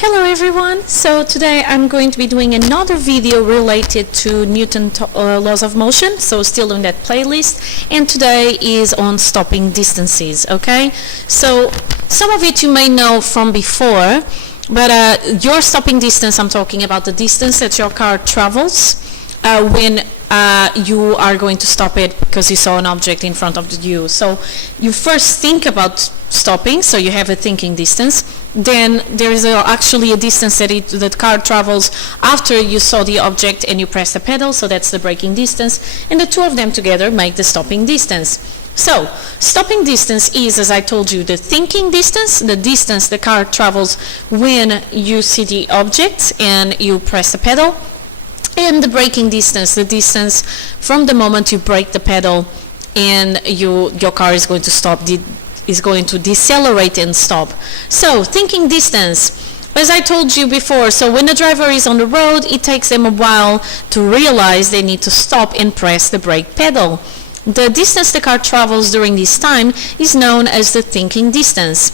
Hello everyone, so today I'm going to be doing another video related to Newton's laws of motion, so still in that playlist, and today is on stopping distances, okay? So some of it you may know from before, but your stopping distance, I'm talking about the distance that your car travels when you are going to stop it because you saw an object in front of you. So you first think about stopping, so you have a thinking distance. Then there is actually a distance that the car travels after you saw the object and you press the pedal, so that's the braking distance, and the two of them together make the stopping distance. So stopping distance is, as I told you, the thinking distance, the distance the car travels when you see the object and you press the pedal, and the braking distance, the distance from the moment you brake the pedal and your car is going to stop, is going to decelerate and stop. So thinking distance, as I told you before, so when the driver is on the road, it takes them a while to realize they need to stop and press the brake pedal. The distance the car travels during this time is known as the thinking distance.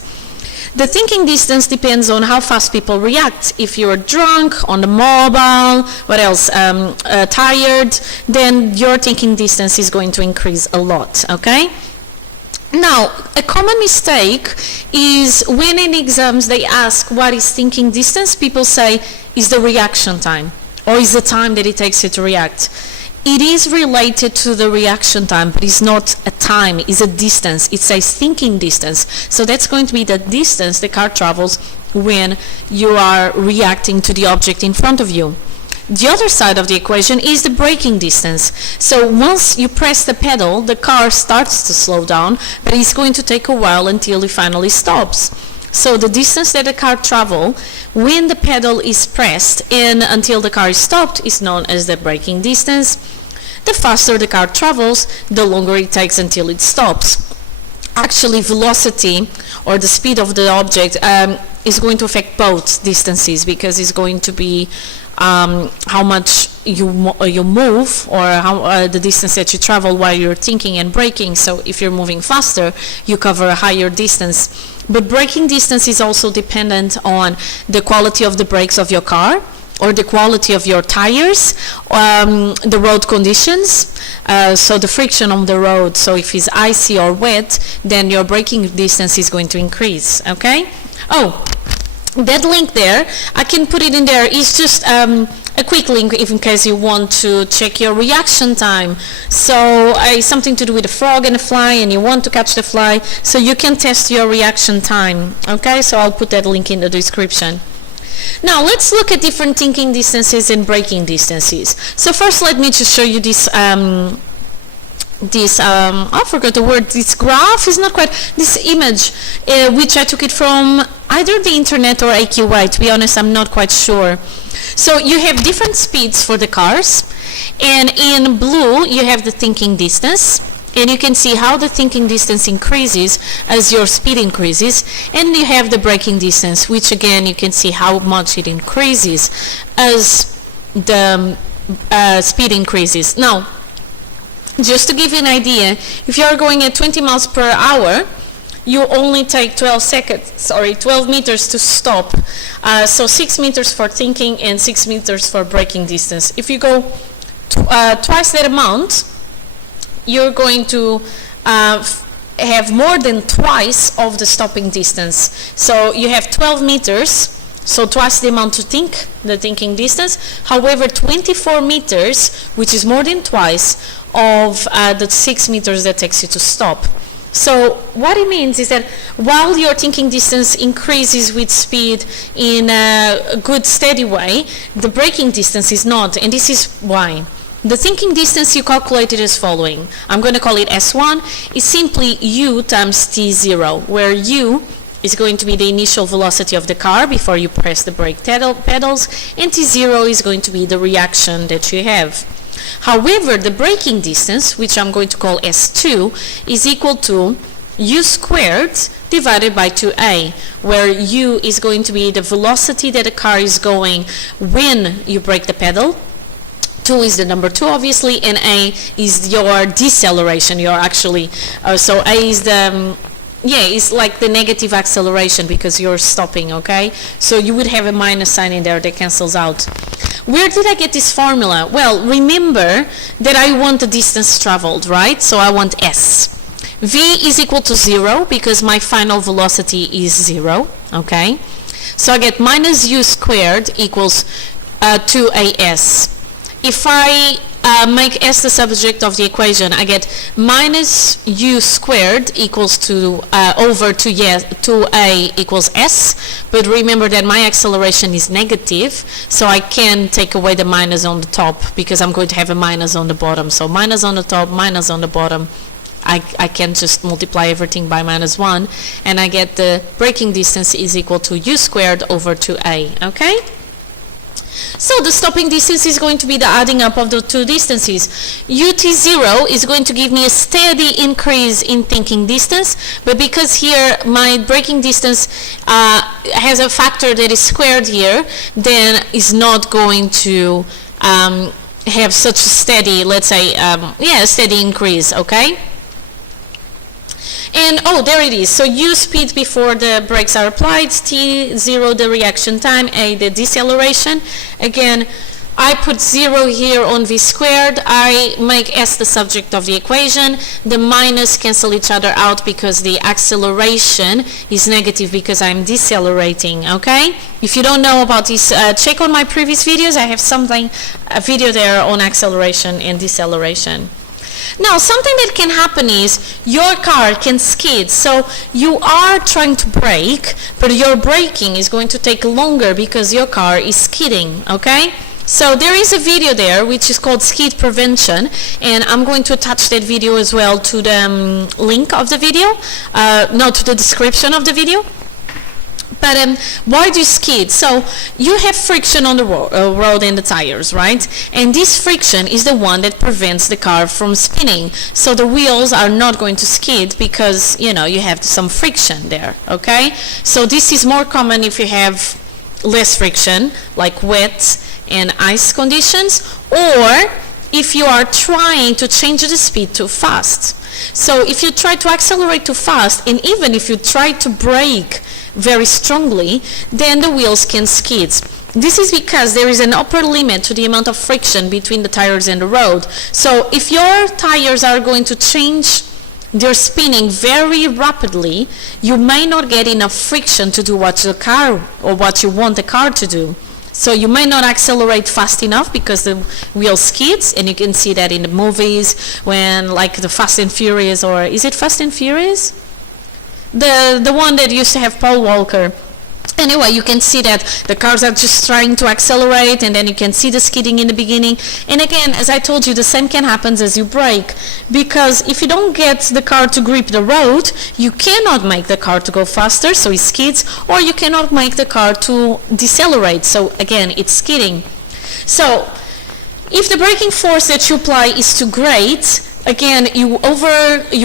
The thinking distance depends on how fast people react. If you're drunk, on the mobile, what else, tired, then your thinking distance is going to increase a lot, okay? Now, a common mistake is when in exams they ask what is thinking distance, people say is the reaction time, or is the time that it takes you to react. It is related to the reaction time, but it's not a time, it's a distance. It says thinking distance. So that's going to be the distance the car travels when you are reacting to the object in front of you. The other side of the equation is the braking distance. So once you press the pedal, the car starts to slow down, but it's going to take a while until it finally stops. So the distance that the car travels when the pedal is pressed and until the car is stopped is known as the braking distance. The faster the car travels, the longer it takes until it stops. Actually, velocity or the speed of the object is going to affect both distances, because it's going to be how much you move, or how the distance that you travel while you're thinking and braking. So if you're moving faster, you cover a higher distance. But braking distance is also dependent on the quality of the brakes of your car, or the quality of your tires, the road conditions, so the friction on the road. So if it's icy or wet, then your braking distance is going to increase, okay? Oh, that link there, I can put it in there. It's just a quick link if in case you want to check your reaction time. So it's something to do with a frog and a fly, and you want to catch the fly, so you can test your reaction time, okay? So I'll put that link in the description. Now let's look at different thinking distances and braking distances. So first let me just show you this I forgot the word, this graph is not quite, this image, which I took it from either the internet or AQI. To be honest, I'm not quite sure. So you have different speeds for the cars, and in blue you have the thinking distance, and you can see how the thinking distance increases as your speed increases, and you have the braking distance, which again you can see how much it increases as the speed increases. Now, just to give you an idea, if you are going at 20 miles per hour, you only take 12 meters to stop. So 6 meters for thinking and 6 meters for braking distance. If you go twice that amount, you're going to have more than twice of the stopping distance. So you have 12 meters, so twice the amount to think, the thinking distance. However, 24 meters, which is more than twice of the 6 meters that takes you to stop. So what it means is that while your thinking distance increases with speed in a good steady way, the braking distance is not, and this is why. The thinking distance you calculated as following. I'm going to call it S1. Is simply U times T0, where U is going to be the initial velocity of the car before you press the brake pedals, and T0 is going to be the reaction that you have. However, the braking distance, which I'm going to call S2, is equal to U squared divided by 2A, where U is going to be the velocity that the car is going when you brake the pedal. 2 is the number 2, obviously, and A is your deceleration. You're actually, so A is the yeah, it's like the negative acceleration because you're stopping, okay? So you would have a minus sign in there that cancels out. Where did I get this formula? Well, remember that I want the distance traveled, right? So I want S. V is equal to 0 because my final velocity is 0, okay? So I get minus u squared equals 2as. If I make s the subject of the equation, I get minus u squared equals to over 2a equals s, but remember that my acceleration is negative, so I can take away the minus on the top because I'm going to have a minus on the bottom. So minus on the top, minus on the bottom, I can just multiply everything by minus 1, and I get the braking distance is equal to u squared over 2a, okay? So the stopping distance is going to be the adding up of the two distances. ut0 is going to give me a steady increase in thinking distance, but because here my braking distance has a factor that is squared here, then is not going to have such a steady, let's say, yeah, steady increase, okay? And oh, there it is. So u speed before the brakes are applied, t0 the reaction time, a the deceleration. Again, I put 0 here on v squared. I make s the subject of the equation. The minus cancel each other out because the acceleration is negative because I'm decelerating, okay? If you don't know about this, check on my previous videos. I have a video there on acceleration and deceleration. Now, something that can happen is your car can skid. So you are trying to brake, but your braking is going to take longer because your car is skidding, okay? So there is a video there which is called skid prevention, and I'm going to attach that video as well to the link of the video, no, to the description of the video. But why do you skid? So you have friction on the road and the tires, right? And this friction is the one that prevents the car from spinning. So the wheels are not going to skid because, you know, you have some friction there, okay? So this is more common if you have less friction, like wet and ice conditions, or if you are trying to change the speed too fast. So if you try to accelerate too fast, and even if you try to brake very strongly, then the wheels can skid. This is because there is an upper limit to the amount of friction between the tires and the road. So if your tires are going to change their spinning very rapidly, you may not get enough friction to do what the car or what you want the car to do. So you may not accelerate fast enough because the wheel skids, and you can see that in the movies when, like, the Fast and Furious, or is it Fast and Furious? The one that used to have Paul Walker. Anyway, you can see that the cars are just trying to accelerate, and then you can see the skidding in the beginning. And again, as I told you, the same can happen as you brake, because if you don't get the car to grip the road, you cannot make the car to go faster, so it skids, or you cannot make the car to decelerate, so again, it's skidding. So if the braking force that you apply is too great, again, you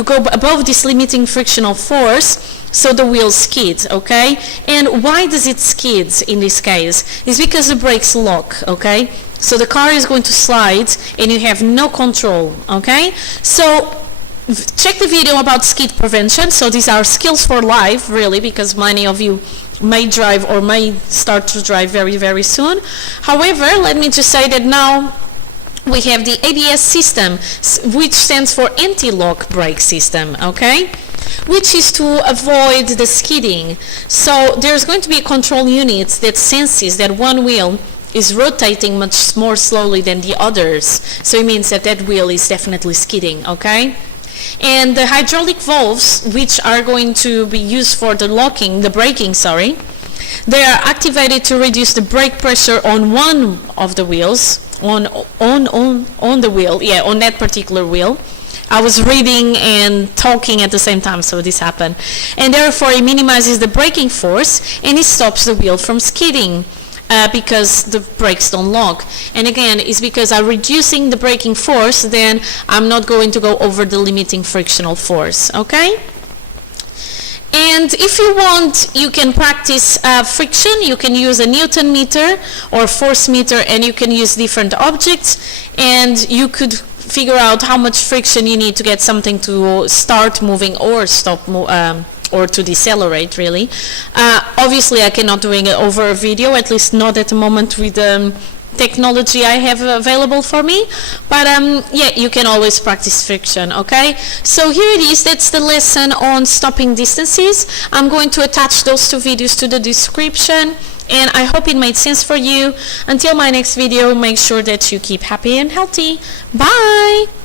go above this limiting frictional force, so the wheel skids, okay? And why does it skid in this case? It's because the brakes lock, okay? So the car is going to slide and you have no control, okay? So check the video about skid prevention. So these are skills for life, really, because many of you may drive or may start to drive very, very soon. However, let me just say that now we have the ABS system, which stands for anti-lock brake system, okay? Which is to avoid the skidding. So there's going to be a control unit that senses that one wheel is rotating much more slowly than the others. So it means that that wheel is definitely skidding, okay? And the hydraulic valves, which are going to be used for the locking, the braking, sorry, they are activated to reduce the brake pressure on one of the wheels, on the wheel, yeah, on that particular wheel. I was reading and talking at the same time, so this happened. And therefore, it minimizes the braking force and it stops the wheel from skidding because the brakes don't lock. And again, it's because I'm reducing the braking force, then I'm not going to go over the limiting frictional force, okay? And if you want, you can practice friction. You can use a Newton meter or force meter, and you can use different objects, and you could figure out how much friction you need to get something to start moving or stop or to decelerate really. Obviously I cannot doing it over a video, at least not at the moment with the technology I have available for me, but yeah, you can always practice friction. Okay, so here it is. That's the lesson on stopping distances. I'm going to attach those two videos to the description, and I hope it made sense for you. Until my next video, make sure that you keep happy and healthy. Bye.